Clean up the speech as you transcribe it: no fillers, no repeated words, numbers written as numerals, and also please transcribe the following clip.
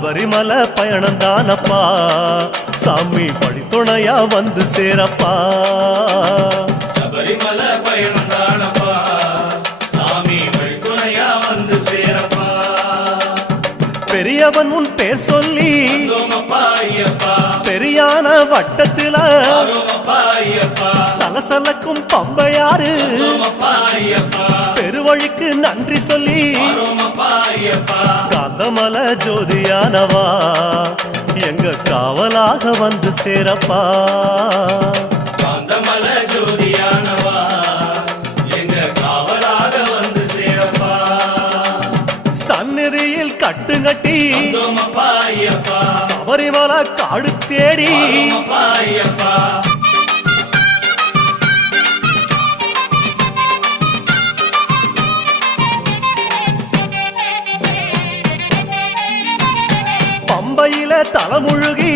சபரிமலை பயணம் தானப்பா சாமி படித்துணையா வந்து சேரப்பா சபரிமலை பயணம் தானப்பா சாமி படித்துணையா வந்து சேரப்பா பெரியவன் உன் பேர் சொல்லி பெரியான வட்டத்தில சலசலக்கும் பம்பையாறு பெருவழிக்கு நன்றி சொல்லி காந்தமல ஜோதியானவா எங்க காவலாக வந்து சேரப்பா காந்தமல ஜோதியானவா எங்க காவலாக வந்து சேரப்பா சந்நிதியில் கட்டுங்கட்டி சபரிமலை காடு தேடி பம்பையில தலைமுழுகி